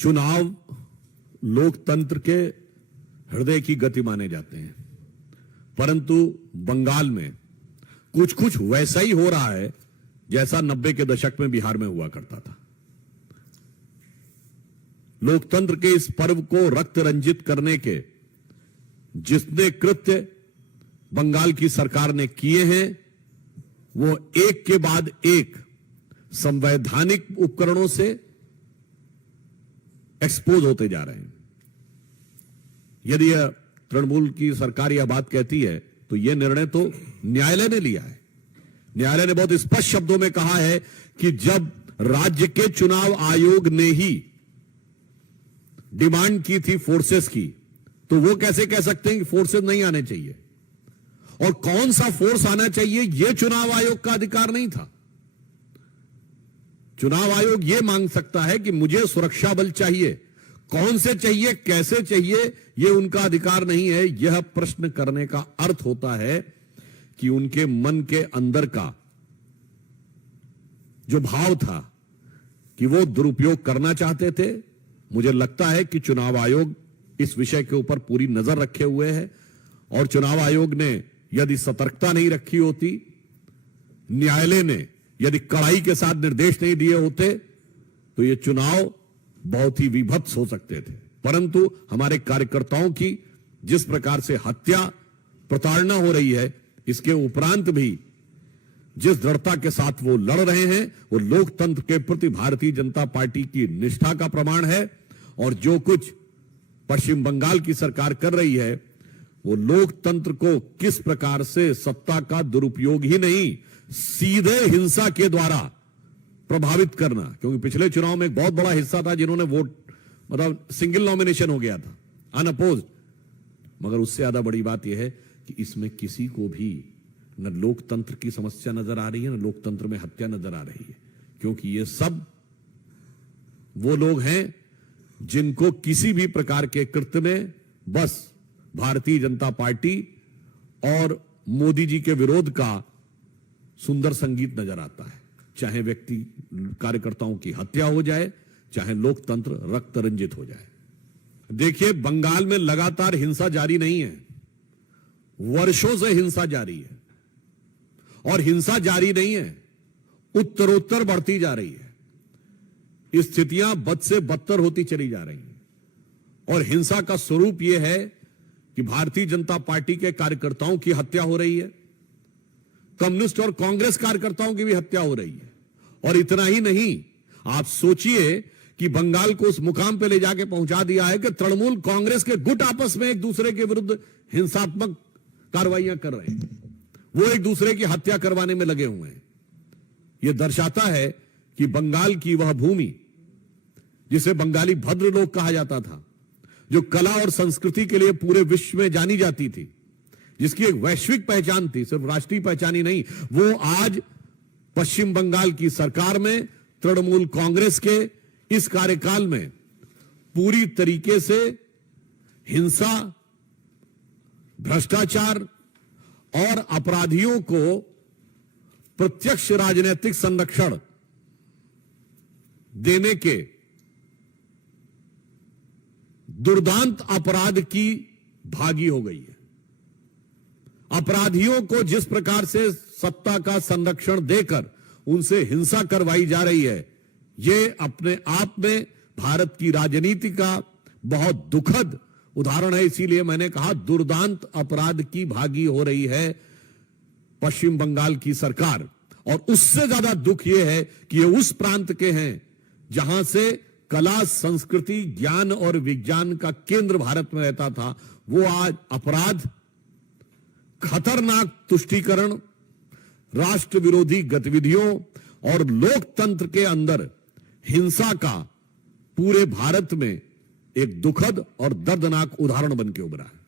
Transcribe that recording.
चुनाव लोकतंत्र के हृदय की गति माने जाते हैं, परंतु बंगाल में कुछ कुछ वैसा ही हो रहा है जैसा 90 के दशक में बिहार में हुआ करता था। लोकतंत्र के इस पर्व को रक्त रंजित करने के जितने कृत्य बंगाल की सरकार ने किए हैं, वो एक के बाद एक संवैधानिक उपकरणों से एक्सपोज होते जा रहे हैं। यदि तृणमूल की सरकार यह बात कहती है तो यह निर्णय तो न्यायालय ने लिया है। न्यायालय ने बहुत स्पष्ट शब्दों में कहा है कि जब राज्य के चुनाव आयोग ने ही डिमांड की थी फोर्सेस की, तो वो कैसे कह सकते हैं कि फोर्सेस नहीं आने चाहिए, और कौन सा फोर्स आना चाहिए यह चुनाव आयोग का अधिकार नहीं था। चुनाव आयोग यह मांग सकता है कि मुझे सुरक्षा बल चाहिए, कौन से चाहिए, कैसे चाहिए, यह उनका अधिकार नहीं है। यह प्रश्न करने का अर्थ होता है कि उनके मन के अंदर का जो भाव था कि वो दुरुपयोग करना चाहते थे। मुझे लगता है कि चुनाव आयोग इस विषय के ऊपर पूरी नजर रखे हुए है, और चुनाव आयोग ने यदि सतर्कता नहीं रखी होती, न्यायालय ने यदि कड़ाई के साथ निर्देश नहीं दिए होते, तो ये चुनाव बहुत ही विभत्स हो सकते थे। परंतु हमारे कार्यकर्ताओं की जिस प्रकार से हत्या, प्रताड़ना हो रही है, इसके उपरांत भी जिस दृढ़ता के साथ वो लड़ रहे हैं, वो लोकतंत्र के प्रति भारतीय जनता पार्टी की निष्ठा का प्रमाण है। और जो कुछ पश्चिम बंगाल की सरकार कर रही है, वो लोकतंत्र को किस प्रकार से सत्ता का दुरुपयोग ही नहीं, सीधे हिंसा के द्वारा प्रभावित करना। क्योंकि पिछले चुनाव में एक बहुत बड़ा हिस्सा था जिन्होंने वोट, मतलब सिंगल नॉमिनेशन हो गया था, अनअपोज्ड। मगर उससे ज्यादा बड़ी बात यह है कि इसमें किसी को भी न लोकतंत्र की समस्या नजर आ रही है, न लोकतंत्र में हत्या नजर आ रही है। क्योंकि ये सब वो लोग हैं जिनको किसी भी प्रकार के कृत्य में बस भारतीय जनता पार्टी और मोदी जी के विरोध का सुंदर संगीत नजर आता है। चाहे व्यक्ति कार्यकर्ताओं की हत्या हो जाए, चाहे लोकतंत्र रक्त रंजित हो जाए। देखिए, बंगाल में लगातार हिंसा जारी नहीं है, वर्षों से हिंसा जारी है, और हिंसा जारी नहीं है, उत्तरोत्तर बढ़ती जा रही है। स्थितियां बद से बदतर होती चली जा रही हैं, और हिंसा का स्वरूप यह है कि भारतीय जनता पार्टी के कार्यकर्ताओं की हत्या हो रही है, कम्युनिस्ट और कांग्रेस कार्यकर्ताओं की भी हत्या हो रही है। और इतना ही नहीं, आप सोचिए कि बंगाल को उस मुकाम पे ले जाके पहुंचा दिया है कि तृणमूल कांग्रेस के गुट आपस में एक दूसरे के विरुद्ध हिंसात्मक कार्रवाइयां कर रहे हैं, वो एक दूसरे की हत्या करवाने में लगे हुए हैं। यह दर्शाता है कि बंगाल की वह भूमि जिसे बंगाली भद्र लोग कहा जाता था, जो कला और संस्कृति के लिए पूरे विश्व में जानी जाती थी, जिसकी एक वैश्विक पहचान थी, सिर्फ राष्ट्रीय पहचान ही नहीं, वो आज पश्चिम बंगाल की सरकार में तृणमूल कांग्रेस के इस कार्यकाल में पूरी तरीके से हिंसा, भ्रष्टाचार और अपराधियों को प्रत्यक्ष राजनीतिक संरक्षण देने के दुर्दांत अपराध की भागी हो गई है। अपराधियों को जिस प्रकार से सत्ता का संरक्षण देकर उनसे हिंसा करवाई जा रही है, यह अपने आप में भारत की राजनीति का बहुत दुखद उदाहरण है। इसीलिए मैंने कहा दुर्दांत अपराध की भागी हो रही है पश्चिम बंगाल की सरकार। और उससे ज्यादा दुख यह है कि ये उस प्रांत के हैं जहां से कला, संस्कृति, ज्ञान और विज्ञान का केंद्र भारत में रहता था, वो आज अपराध, खतरनाक तुष्टीकरण, राष्ट्र विरोधी गतिविधियों और लोकतंत्र के अंदर हिंसा का पूरे भारत में एक दुखद और दर्दनाक उदाहरण बन के उभरा है।